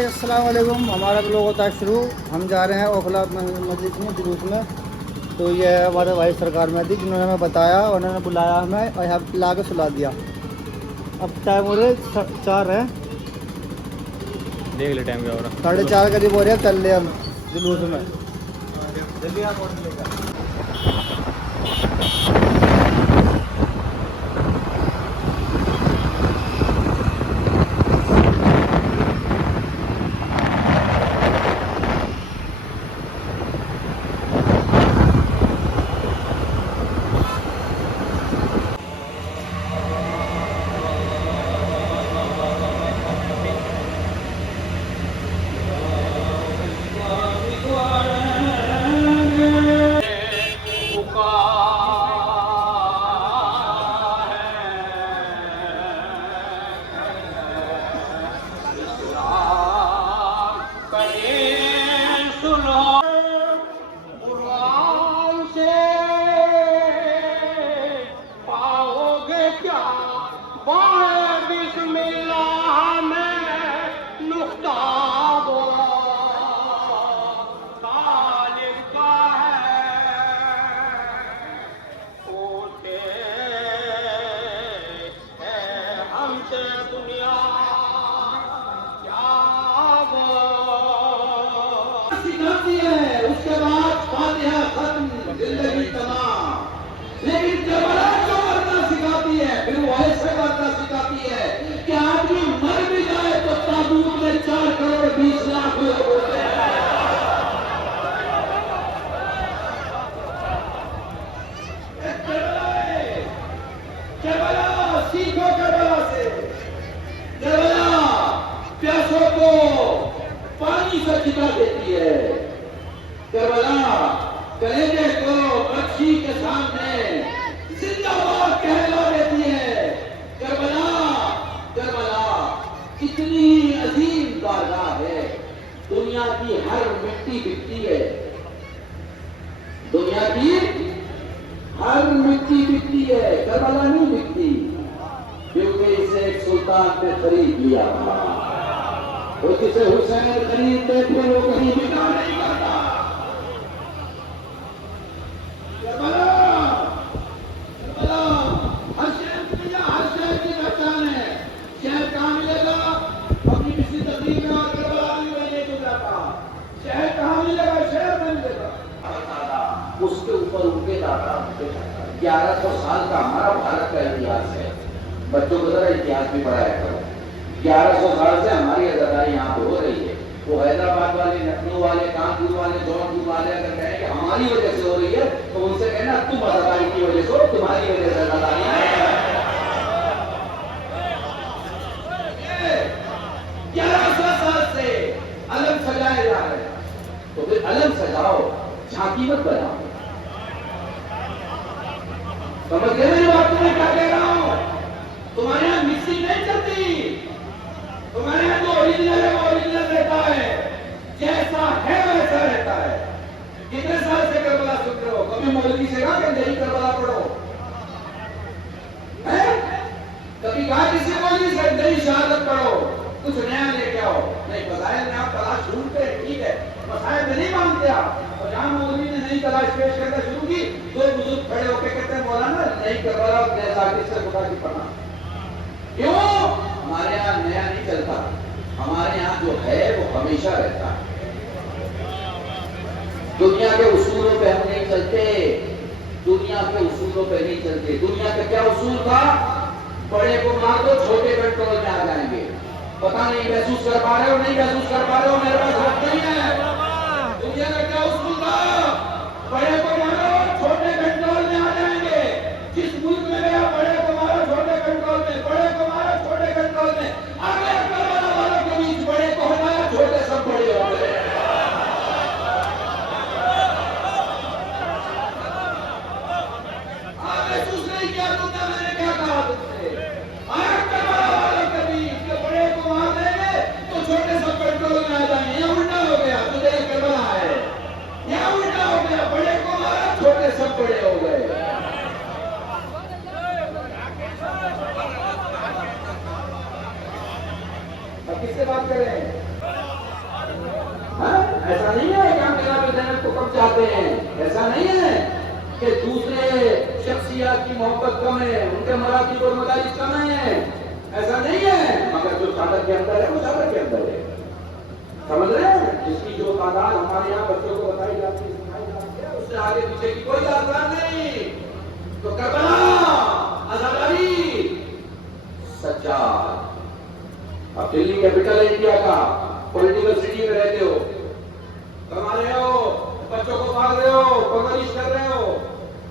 السلام علیکم. ہمارا بلاگ ہوتا ہے شروع. ہم جا رہے ہیں اوکھلا مسجد میں جلوس میں. تو یہ ہے ہمارے بھائی سرکار مہدی جنہوں نے ہمیں بتایا, انہوں نے بلایا ہمیں اور یہاں لا کے سلا دیا. اب ٹائم ہو رہے 4 ہیں, دیکھ لے ٹائم کیا ہو رہا. 4:30 قریب ہو رہے ہیں. چل رہے ہم جلوس میں. اس کے بعد فاتحہ ختم, زندگی تمام. لیکن کربلا جو کرنا سکھاتی ہے, پھر وہ ایسے کرنا سکھاتی ہے کہ آدمی مر بھی جائے تو تابوت میں 4 کروڑ 20 لاکھ لوگ ہوتے ہیں. کربلا سیکھو, کربلا سے. کربلا پیاسوں کو پانی سے جتا دیتی ہے. کربلا کلیجے کو بخشی کے سامنے زندہ باد کہلا دیتی ہے. کربلا اتنی عظیم بارگاہ ہے. دنیا کی ہر مٹی بکتی ہے. دنیا کی ہر مٹی بکتی ہے, کربلا نہیں بکتی, کیونکہ اسے ایک سلطان نے خرید لیا. وہ جسے حسین خریدتے تھے وہ کہیں بکا نہیں کرتا. ہر شہر کی پہچان ہے. شہر کہاں ملے گا؟ اپنی کسی تقریب میں اور کربلا میں نہیں گزراتا. شہر کہاں ملے گا؟ شہر میں ملے گا. اس کے اوپر ان کے دادا 1100 سال کا ہمارا بھارت کا اتہاس ہے. بچوں کو ذرا اتہاس بھی پڑھایا کرو. 1100 سال سے ہماری آزادی یہاں پہ ہو رہی ہے. وہ حیدرآباد والے, لکھنؤ والے, کانپور والے, جونپور والے اگر کہیں کہ ہماری وجہ سے ہو رہی ہے تو ان سے کہنا تم آزادی کی وجہ سے ہو, تمہاری وجہ سے آزادی ہے. 1100 سال سے علم سجائے جا رہے ہیں, تو پھر علم سجاؤ, جھانکی مت بناؤ. سمجھ گئے میری بات؟ میں کیا کہہ رہا ہوں؟ تمہارے یہاں مکسنگ نہیں چلتی. تمہارے یہاں جو اوریجنل ہے وہ اوریجنل رہتا ہے, جیسا ہے ویسا رہتا ہے. کتنے سال سے کربلا سن رہے ہو؟ کبھی مولوی سے کہا کہ نہیں کربلا پڑھو؟ کبھی کہا کسی مولوی سے نہیں شہادت پڑھو, کچھ نیا لے کے آؤ؟ نہیں. مسائل میں آپ تلاش ڈھونڈتے ہیں, ٹھیک ہے, مسائل میں نہیں مانتے آپ. اور جہاں مولوی نے نئی تلاش پیش کرنا شروع کی, دو بزرگ کھڑے ہو کے کہتے ہیں مولانا نہیں کربلا اور سے خدا کی پناہ. کیوں؟ ہمارے یہاں نیا نہیں چلتا. ہمارے یہاں جو ہے وہ ہمیشہ رہتا ہے. دنیا کے اصولوں پہ ہم نہیں چلتے. دنیا کے اصولوں پہ نہیں چلتے. دنیا کا کیا اصول تھا؟ بڑے کو مار دو, چھوٹے کنٹرول میں آ جائیں گے. پتہ نہیں محسوس کر پا رہے ہو, نہیں محسوس کر پا رہے ہو, میرے پاس وقت نہیں ہے. دنیا کا کیا اصول تھا؟ بڑے کو مارو, چھوٹے کنٹرول میں آ جائیں گے. جس ملک میں گیا بڑے کو مارو, چھوٹے کنٹرول میں, بڑے کو مارو, چھوٹے کنٹرول میں. اگلے کربلا والوں کے بیچ بڑے کو ہٹایا, چھوٹے سب بڑے ہو گئے. محسوس نہیں کیا تم نے, میں نے کیا کہا تم سے؟ آیا کربلا والوں کے بیچ کہ بڑے کو مار دیں گے تو چھوٹے سب کنٹرول میں آ جائیں گے. یہ الٹا ہو گیا. تجھے یہ کربلا ہے, یہ الٹا ہو گیا. بڑے کو مارا, چھوٹے سب بڑے ہو گئے. اب کس سے بات کریں؟ جاتے ہیں. ایسا نہیں ہے کہ دوسرے شخصیات کی محبت کم ہے, ان کے مراتب اور مدارج کم ہیں, ایسا نہیں ہے. مگر جو چادر کے اندر ہے وہ چادر کے اندر ہے. سمجھ رہے ہیں؟ جس کی جو تعداد ہمارے یہاں بچوں کو بتائی جاتی ہے, سکھائی جاتی ہے, اس سے آگے پیچھے کی کوئی داستان نہیں. تو کربلا, آزاداری, سجاد. اب دلی کیپٹل ہے انڈیا کا, پولیٹیکل سٹی میں رہتے ہو, کما رہے ہو, بچوں کو پال رہے ہو, پرورش کر رہے ہو,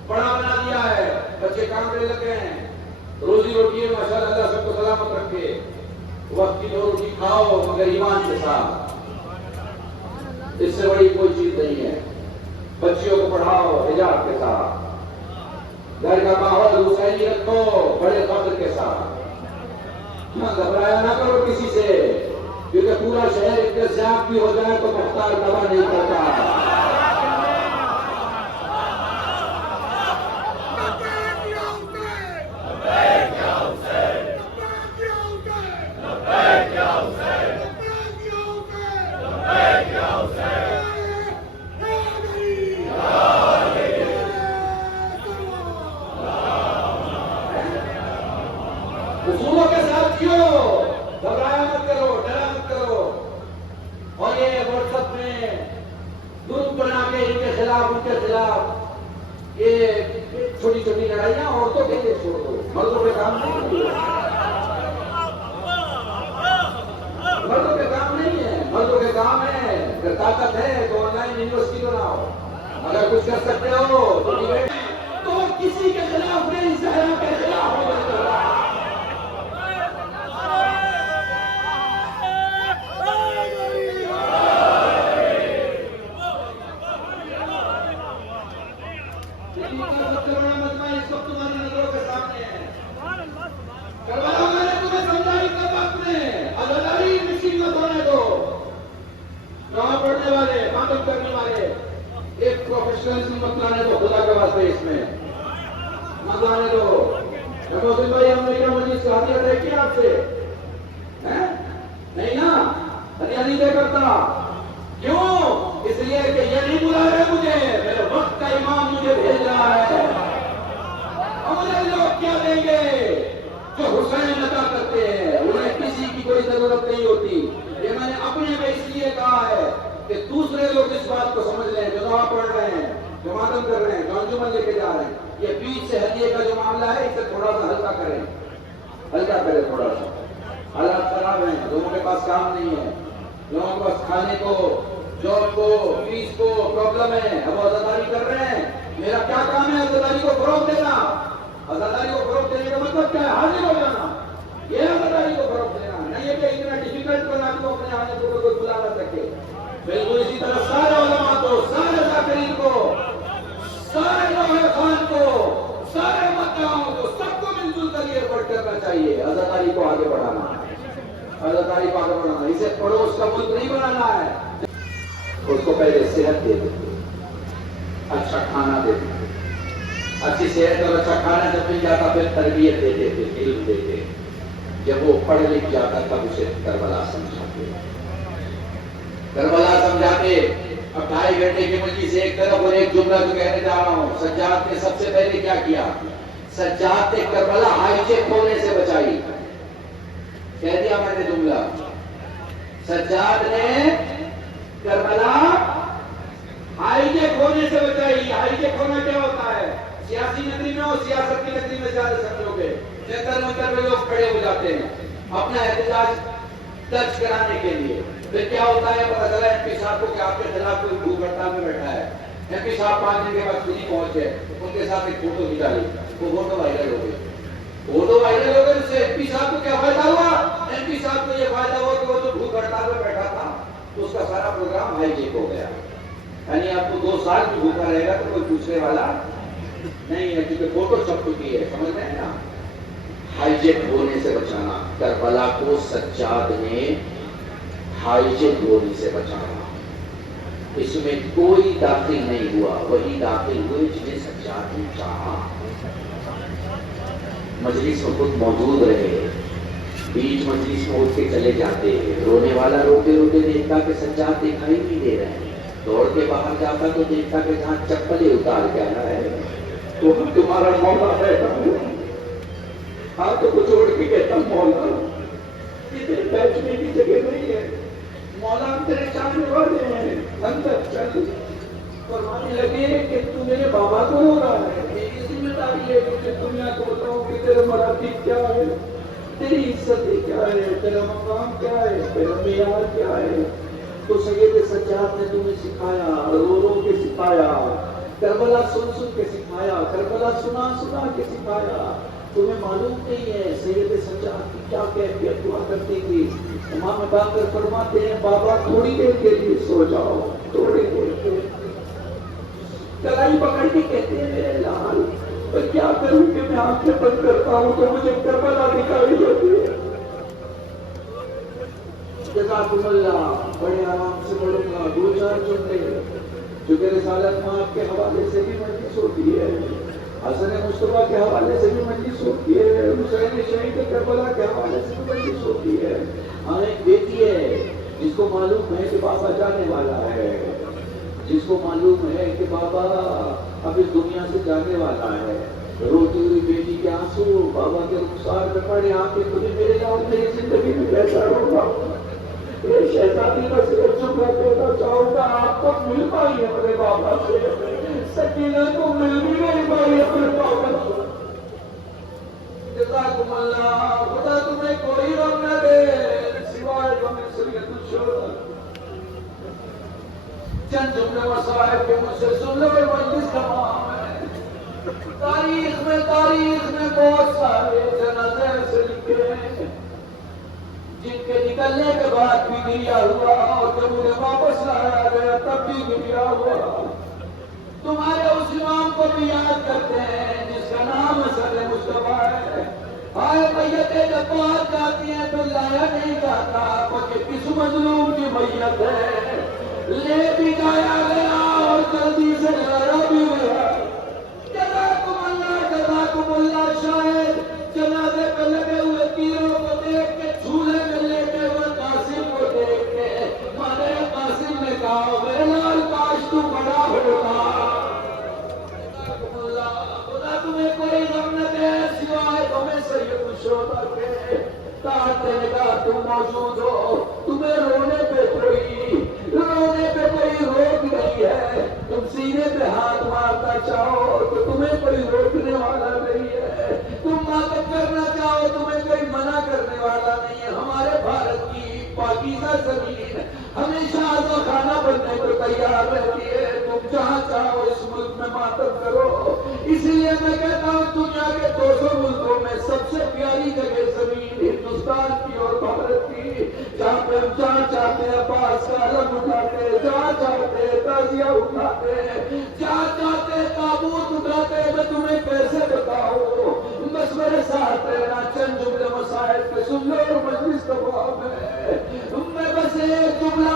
بڑا بنا دیا ہے, بچے کام کرنے لگے ہیں, روزی روٹی ہے ماشاءاللہ, اللہ سب کو سلامت رکھے. وقت کی 2 روٹی کھاؤ مگر ایمان کے ساتھ, اس سے بڑی کوئی چیز نہیں ہے. بچیوں کو پڑھاؤ حجاب کے ساتھ, گھر کا ماحول حسینی رکھو بڑے قدر کے ساتھ. گھبرایا نہ کرو کسی سے, کیونکہ پورا شہر احتجاج بھی ہو جائے تو مختار دبا نہیں کرتا. اصولوں کے ساتھ کیوں, گھبرایا مت کرو, ڈرا مت کرو. اور یہ واٹس ایپ میں گروپ بنا کے ان کے خلاف, ان کے خلاف, یہ چھوٹی چھوٹی لڑائیاں عورتوں کے لیے چھوڑ دو. مردوں کے کام نہیں ہے, مردوں کے کام نہیں ہے. مردوں کے کام ہے, اگر طاقت ہے تو آن لائن یونیورسٹی بناؤ, اگر کچھ کر سکتے ہو تو کسی کے خلاف نہیں, زہرا کے خلاف ہو. مت لانے دو, خدا کے واسطے اس میں مت لانے دو. محسن بھائی, ہم نے کیا مجلس کا ہدیہ دے کیا آپ سے؟ نہیں نا, ہدیہ نہیں دے کرتا. کیوں؟ اس لیے کہ یہ نہیں بلا رہے مجھے, میرے وقت کا امام مجھے بھیج رہا ہے. اور مجھے لوگ کیا دیں گے جو حسین عطا کرتے ہیں, انہیں کسی کی کوئی ضرورت نہیں ہوتی. یہ میں نے اپنے میں اس لیے کہا ہے کہ دوسرے لوگ اس بات کو سمجھ لیں, جو دعا پڑھ رہے ہیں, جو ماتم کر رہے ہیں, جو انجمن لے کے جا رہے ہیں, یہ بیچ سے ہدیے کا جو معاملہ ہے اسے تھوڑا سا ہلکا کریں, ہلکا کریں تھوڑا سا. حالات خراب ہیں, لوگوں کے پاس کام نہیں ہے, لوگوں کے پاس کھانے کو, جاب کو, فیس کو پرابلم ہے. اب آزاداری کر رہے ہیں, میرا کیا کام ہے آزاداری کو فروغ دینا. آزاداری کو فروغ دینے کا مطلب کیا ہے؟ حاضر ہو جانا, یہ آزاداری کو فروغ دینا. نہیں ہے کہ اتنا ڈیفیکلٹ بنا کے اپنے آنے کو کوئی بلا نہ سکے. بالکل اسی طرح سارے علماء کو, سارے ذاکرین کو, سارے نوح خان کو, سارے مدعاؤں کو, سب کو مل جل کر یہ ایفرٹ کرنا چاہیے آزاداری کو آگے بڑھانا ہے. آزاداری کو آگے بڑھانا, اسے پڑوس کا ملک نہیں بنانا ہے. اس کو پہلے صحت دے دیتے, اچھا کھانا دے دیتے, اچھی صحت اور اچھا کھانا جب مل جاتا پھر تربیت دیتے تھے, علم دیتے. جب وہ پڑھ لکھ جاتا تب اسے کربلا سمجھاتے, کربلا سمجھاتے. اب 2.5 گھنٹے کی مجلس ایک طرف, اور ایک جملہ جو کہنے جا رہا ہوں, سجاد نے سب سے پہلے کیا کیا؟ سجاد نے کربلا ہائی جیک ہونے سے بچائی. کہہ دیا میں نے جملہ, سجاد نے کربلا ہائی جیک ہونے سے بچائی. ہائی جیک ہونا کیا ہوتا ہے؟ سیاسی نگری میں ہو, سیاست کی نگری میں زیادہ سمجھو گے, جنتر منتر میں لوگ کھڑے ہو جاتے ہیں اپنا احتجاج درج کرانے کے لیے. پھر کیا ہوتا ہے؟ پتا چلا ایم پی صاحب کو کہ آپ کے خلاف کوئی بھوک ہڑتال میں بیٹھا ہے. ایم پی صاحب 5 دن کے بعد خود ہی پہنچے, ان کے ساتھ ایک فوٹو کھینچا لی, وہ فوٹو وائرل ہو گئی. فوٹو وائرل ہو گئی, اس سے ایم پی صاحب کو کیا فائدہ ہوا؟ ایم پی صاحب کو یہ فائدہ ہوا کہ وہ جو بھوک ہڑتال میں بیٹھا تھا اس کا سارا پروگرام ہائی جیک ہو گیا. یعنی آپ کو 2 سال بھی بھوکا رہے گا تو کوئی پوچھنے والا نہیں ہے, کیونکہ فوٹو چھپ چکی ہے. سمجھ رہے ہیں نا؟ ہائی جیک ہونے سے بچانا. کربلا کو سجاد نے ہائی جیک ہونے سے بچانا. اس میں کوئی داخل نہیں ہوا, وہی داخل ہوئے جنہیں سجاد نے چاہا. مجلس میں خود موجود رہے, بیچ مجلس میں اٹھ کے چلے جاتے. رونے والا روتے روتے دیکھتا کہ سجاد دکھائی نہیں دے رہے ہیں. دوڑ کے باہر جاتا تو دیکھتا کہ جہاں چپل ہی اتار کے آیا ہے تو ہم تمہارا مولا بیٹھا ہوں، ہاتھ کو چھوڑ کے کہتا مولا ادھر بیٹھنے کی جگہ نہیں ہے، مولا ہم تیرے چاہنے والے ہیں، اندر چل۔ فرمانے لگے کہ تو میرے بابا کو رو رہا ہے، میری ذمہ داری ہے کہ دنیا کو بتاؤں کہ تیرا مراتب کیا ہے، تیری عزت کیا ہے، تیرا مقام کیا ہے، تیرا معیار کیا ہے۔ تو سید سجاد نے تمہیں سکھایا، رو رو کے سکھایا، کربلا سن سن کے سکھایا، کربلا سنا سنا کے سکھایا۔ تمہیں معلوم نہیں ہے سید سجاد کی کیا کیفیت ہوا کرتی تھی۔ امام باقر فرماتے ہیں بابا تھوڑی دیر کے لیے سو جاؤ، تھوڑی دیر کے لیے کلائی پکڑ کے کہتے ہیں میرے لال میں کیا کروں کہ میں آنکھیں بند کرتا ہوں تو مجھے کربلا دکھائی دیتی ہے۔ جزاکم اللہ، بڑے آرام سے پڑھوں گا، دو چار جملے جو کہ رسالت مآب کے حوالے سے بھی مجلس ہوتی ہے، حسن مصطفیٰ کے حوالے سے بھی مجلس ہوتی ہے، حسین شہید کربلا کے حوالے سے بھی مجلس ہوتی ہے۔ ہاں ایک بیٹی ہے جس کو معلوم ہے کہ بابا جانے والا ہے، جس کو معلوم ہے کہ بابا اب اس دنیا سے جانے والا ہے، روتی ہوئی بیٹی کے آنسو بابا کے رخسار پہ پڑے، آنکھیں کھلی، میرے لال میری زندگی میں کیسا ہوگا؟ یہ شہزادی کا صرف چپ کر دینا چاہوں گا، آپ کو مل پائی اپنے بابا سے، سکینہ کو مل بھی نہیں پائی اپنے بابا سے۔ جزاکم اللہ، خدا تمہیں کوئی غم نہ دے سوائے غم سید الشہداء۔ چند جملے وصائب کے مجھ سے سن لو، مجلس تمام ہے۔ تاریخ میں بہت سارے جنازے ایسے لکھے ہیں جن کے نکلنے کے بعد بھی گریا ہوا اور جب انہیں واپس لایا گیا تب بھی گریا ہوا۔ تمہارے اس امام کو بھی یاد کرتے ہیں جس کا نام حسن مصطفیٰ ہے۔ آئے میتیں جب پہنچ جاتی ہیں تو لایا نہیں جاتا، بلکہ کس مظلوم کی میت ہے، لے بھی جایا گیا اور جلدی سے لایا بھی گیا۔ جزاکم اللہ، شاید جنازے پہ لگے ہوئے تیروں کو دیکھ کے، جھولے میں لیٹے ہوئے قاسم کو دیکھ کے ہمارے قاسم نے کہا میرے لال کاش تو بڑا ہوگا۔ جزاکم اللہ، خدا تمہیں کوئی غم نہ دے سوائے تمہیں سید الشہداء کے، تحت نگاہ تم موجود ہو، تمہیں رونے پہ کوئی روک نہیں ہے، تم سینے پہ ہاتھ مارنا چاہو تو تمہیں کوئی روکنے والا نہیں ہے، تم ماتم کرنا چاہو تمہیں کوئی منع کرنے والا نہیں ہے۔ ہمارے بھارت کی پاکیزہ زمین ہمیشہ آزا خانہ بننے کو تیار رہتی ہے، تم جہاں چاہو اس ملک میں ماتم کرو۔ اس لیے میں کہتا ہوں دنیا کے 200 ملکوں میں سب سے پیاری جگہ زمین ہندوستان کی اور بھارت کی، جہاں پہ ہم جہاں چاہتے ہیں عباس کا علم اٹھاتے ہیں، جہاں چاہتے ہیں تعزیہ اٹھاتے ہیں، جہاں چاہتے ہیں تابوت اٹھاتے ہیں۔ میں تمہیں کیسے بتاؤں، بس میرے ساتھ رہنا، چند جملے مسائل پہ سن لو اور مجلس تمام ہے۔ میں بس ایک جملہ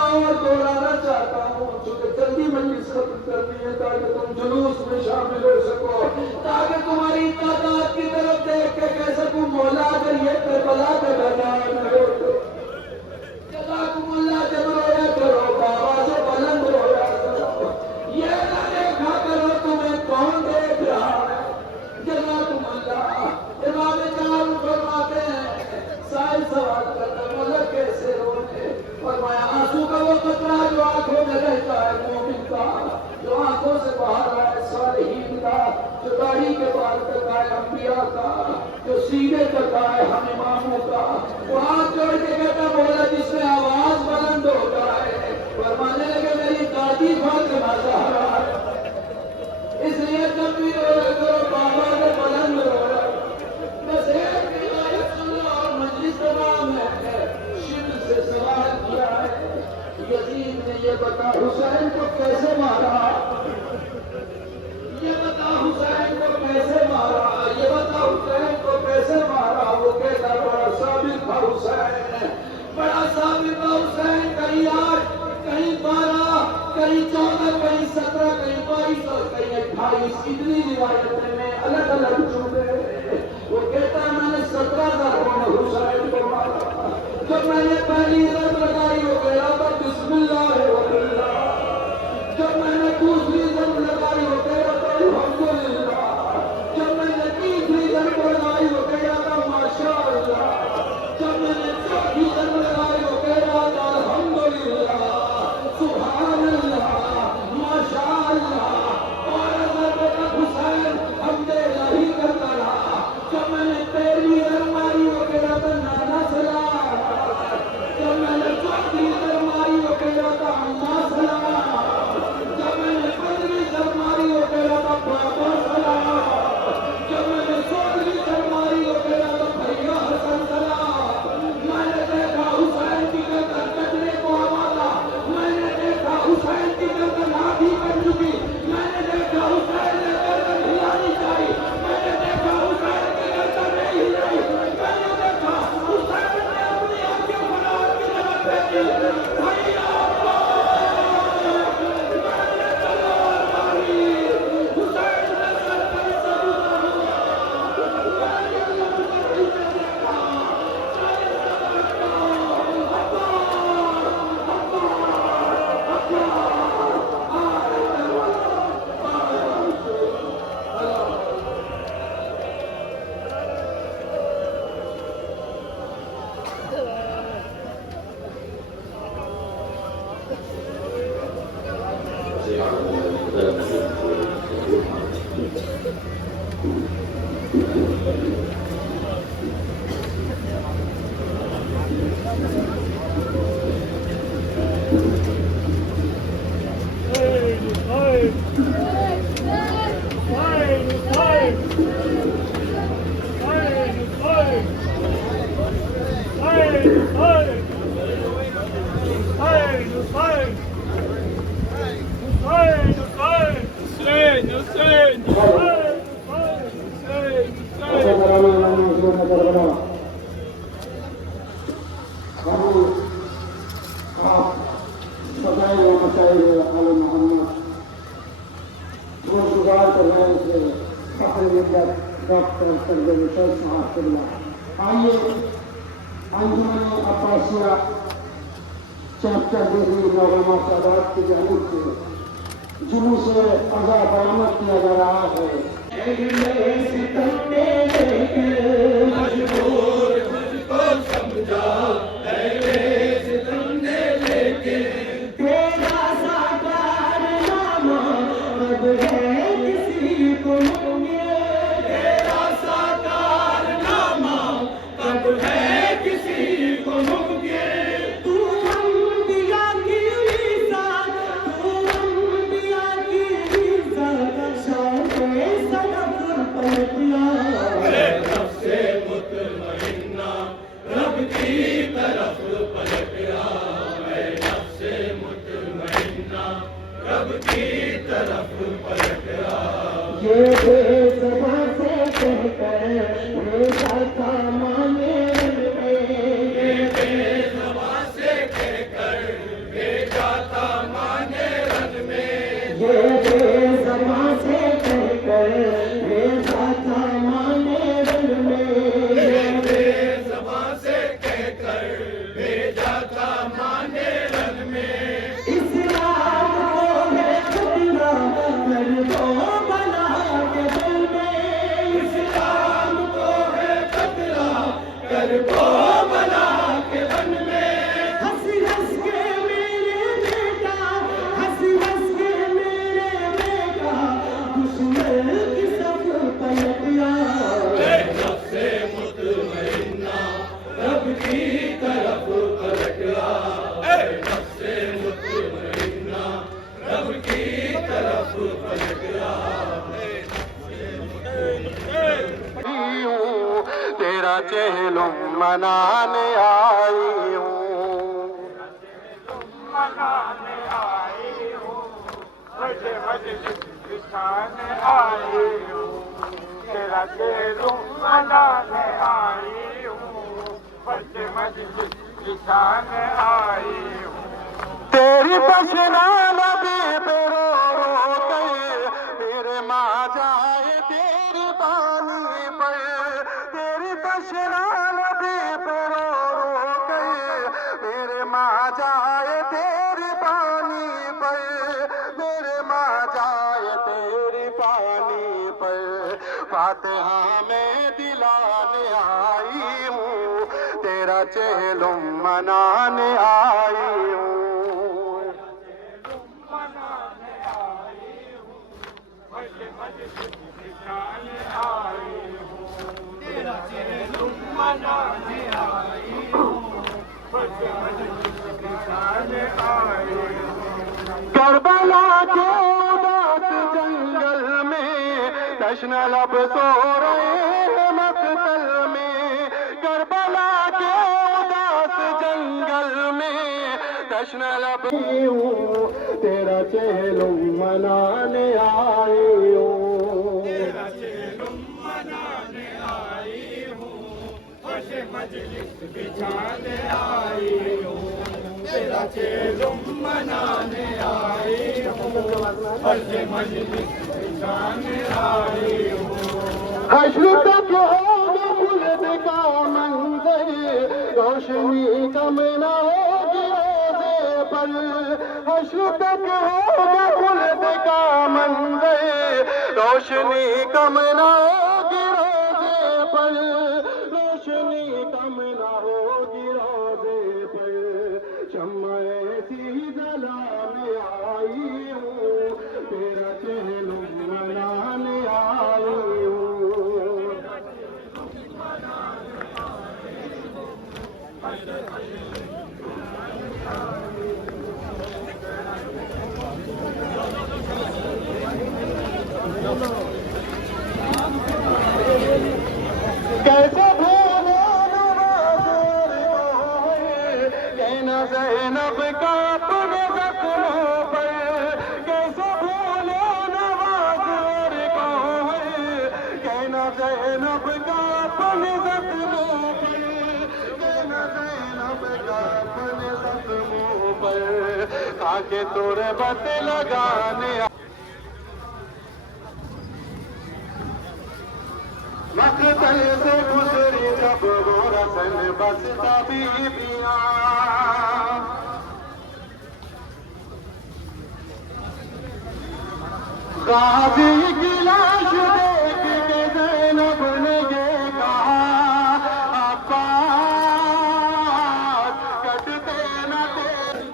اور دہرانا چاہتا ہوں چونکہ جلدی مجلس ختم کرنی ہے تاکہ تم جلوس میں شامل ہو سکو، تاکہ تمہاری تعداد کی طرف دیکھ کے کہہ سکوں مولا اگر یہ کربلا کا میدان ہے تو جزاکم اللہ، جب رویا کرو بابا سے بلند رویا کرو، یہ نہ دیکھا کرو تمہیں کون دیکھ رہا ہے۔ جزاکم اللہ۔ امام جان فرماتے ہیں، سائل سوال کرتا مولا کیسے رونے؟ فرمایا آنسو کا وہ قطرہ جو آنکھوں میں رہتا ہے مومن کا، جو آنکھوں سے باہر آئے صالحین کا، جو داڑھی کے بال تک آئے انبیاء کا، جو سینے تک آئے ہم اماموں کا، وہ ہاتھ جوڑ کے کہتا مولا جس میں آواز بلند ہو جائے، فرمانے لگے میری دادی فاطمہ زہرا ہے۔ اس لیے جب بھی رویا کرو بابا نے بلند رویا۔ بس ایک روایت سن لو اور مجلس تمام ہے۔ شبل سے سوال کیا ہے یزید نے، یہ بتا حسین کو کیسے مارا، یہ بتا حسین کو کیسے مارا، یہ بتا حسین کو کیسے مارا۔ وہ کہتا بڑا ثابت تھا حسین، بڑا ثابت تھا حسین، کہیں 8 کہیں 12 کہیں 14 کہیں 17 کہیں 22 اور کہیں 28، اتنی روایتیں میں الگ الگ جملے۔ وہ کہتا ہے میں نے 17 ضربوں میں حسین کو مارا، جب میں نے پہلی ضرب لگائی وہ کہہ رہا تھا بسم اللہ رہا تھا اللہ سلام، جب میں نے 15ویں سرماری ہو کہہ رہا تھا بابا سلام، جب میں نے 16ویں سرماری ہو کہہ رہا تھا بھیا حسن سلام، میں نے دیکھا حسین کی گردن کٹنے کو آمادہ، میں نے دیکھا حسین کی گردن آدھی کٹ چکی، میں نے دیکھا حسین نے گردن ہلانی چاہی، میں نے دیکھا حسین کی گردن نہیں ہلائی، میں نے دیکھا حسین نے اپنی آنکھیں فرار کی طرف بھیجی، بھیا میں نے تلوار ماری، حسین نے سر پر سے گزرا ہوا، میں نے لمبی سے دیکھا، ڈاکٹر سرجن صاحب آئیے انجمن عباسیہ چیپٹر ڈگری علماء سادات کی جانب سے جلوس عزا برآمد کیا جا رہا ہے۔ چہلم منانے آئی ہوں، منانے آئی ہوں، بڑے مجلس بچھانے آئی ہوں، تیرا چہلم منانے آئی ہوں، بڑے مجلس بچھانے آئی ہوں، تیری بسنا نبی پہ رو رو گئی، میرے ماں جائے تیری بانی پر، تیری بسنا نبی پہ رو رو گئی، میرے ماں جائے تیری بانی پر، میرے ماں جائے تیری بانی پر، فاتحہ میں دلانے آئی ہوں، تیرا چہلم منانے آئی ہوں۔ منانے آئی ہوں، کربلا کے اداس جنگل میں تشنہ لب سو رہے ہیں مقتل میں، کربلا کے اداس جنگل میں تشنہ لب ہوں، تیرا چہلم منانے آئی ہوں، تیرا چہلم منانے آئی ہوں، خوش مجلس بچھانے آئی ہوں، تیرا چہلم منانے آئی ہوں، خوش مجلس بچھانے آئی ہوں، حشر تک ہوگا خلد کا منظر، روشنی کم نہ ہوگی روزے پر، حشر تک ہوگا خلد کا منظر، روشنی کم نہ ہوگی روزے پر، روشنی کم نہ ہوگی روزے پر، شمع ایسی جلانے آئی ہوں، تیرا چہلم منانے آئی ہوں، کیسے بھولے نوازور کو ہے، کہنا زینب کا اپنے زخموں پر، کیسے بھولے نوازور کو ہے، کہنا زینب کا اپنے زخموں پر، کہنا زینب کا اپنے زخموں پر، تاکہ تربت لگانے مقتل سے گزری جب وہ رسن بستا بیبیاں، غازی کی لاش دیکھ کے زینب نے یہ کہا، عباس کٹتے نہ تیرے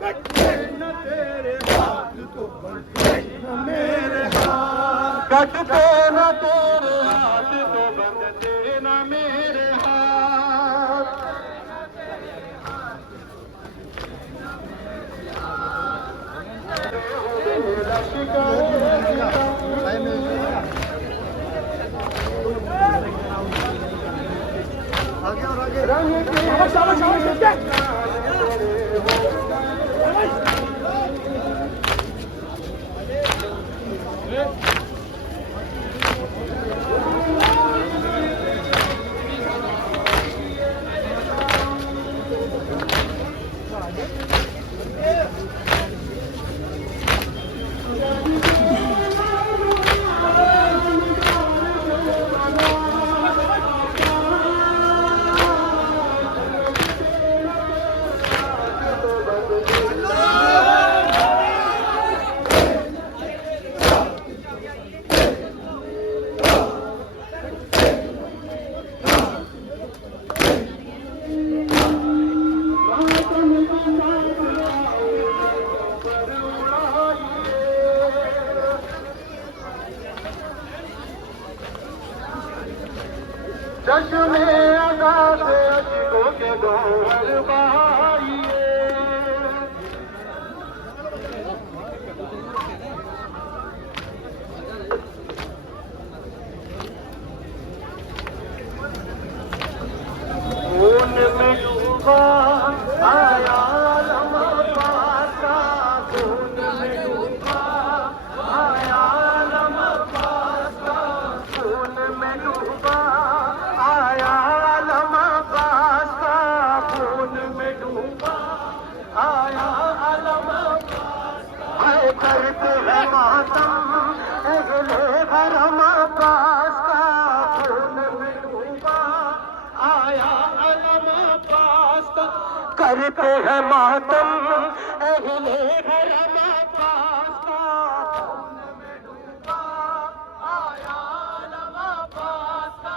کٹتے نہ تیرے ہاتھ تو بندھتے نہ میرے ہاتھ، چشم ادا سے عشقوں کے گوہر بہائیے، خون میں ڈوبا آیا عالم پاک کا، خون میں ڈوبا آیا عالم پاک کا، خون میں ڈوبا آیا عالم پاک کا، خون میں ڈوبا آیا عالم پاک کا، اے کرتے ہیں ماتم اہل حرم پاس کا، خون میں ڈوبا آیا علم پاس کا، کرتے ہیں ماتم اہل حرم پاس کا، خون میں ڈوبا آیا علم پاس کا،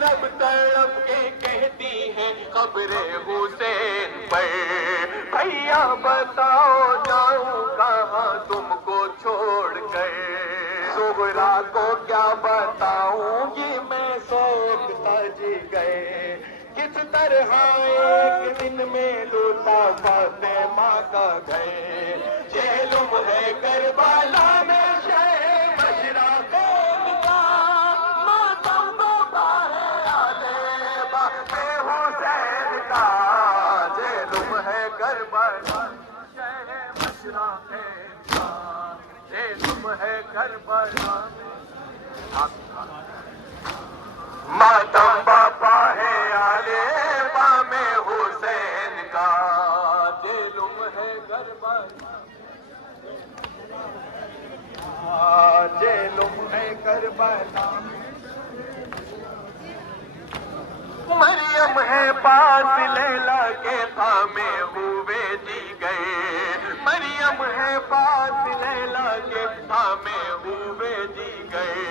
زینب تڑپ کے کہتی ہے قبر حسین پر بھیا بتاؤ جاؤں کہاں تم کو چھوڑ کر زہرا کو کیا بتاؤں یہ میں سوچتا جی گئے کس طرح ایک دن میں لوٹا فاطمہ کا گئے جہلم ہے کربلا میں شہ بشرا خون کا ماتم بابا ہے آلے باپ حسین کا جہلم ہے کربلا شہ بشرا خون کا جہلم ہے کربلا ماتم باپا ہے آلے بام حسین کا جہلم ہے کربلا جہلم ہے کربلا مریم ہے پاس لیلا کے تھامے ہوئے جی گئے مریم ہے پاس لیلا کے تھامے ہوئے جی گئے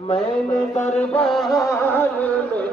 میں نے دربار میں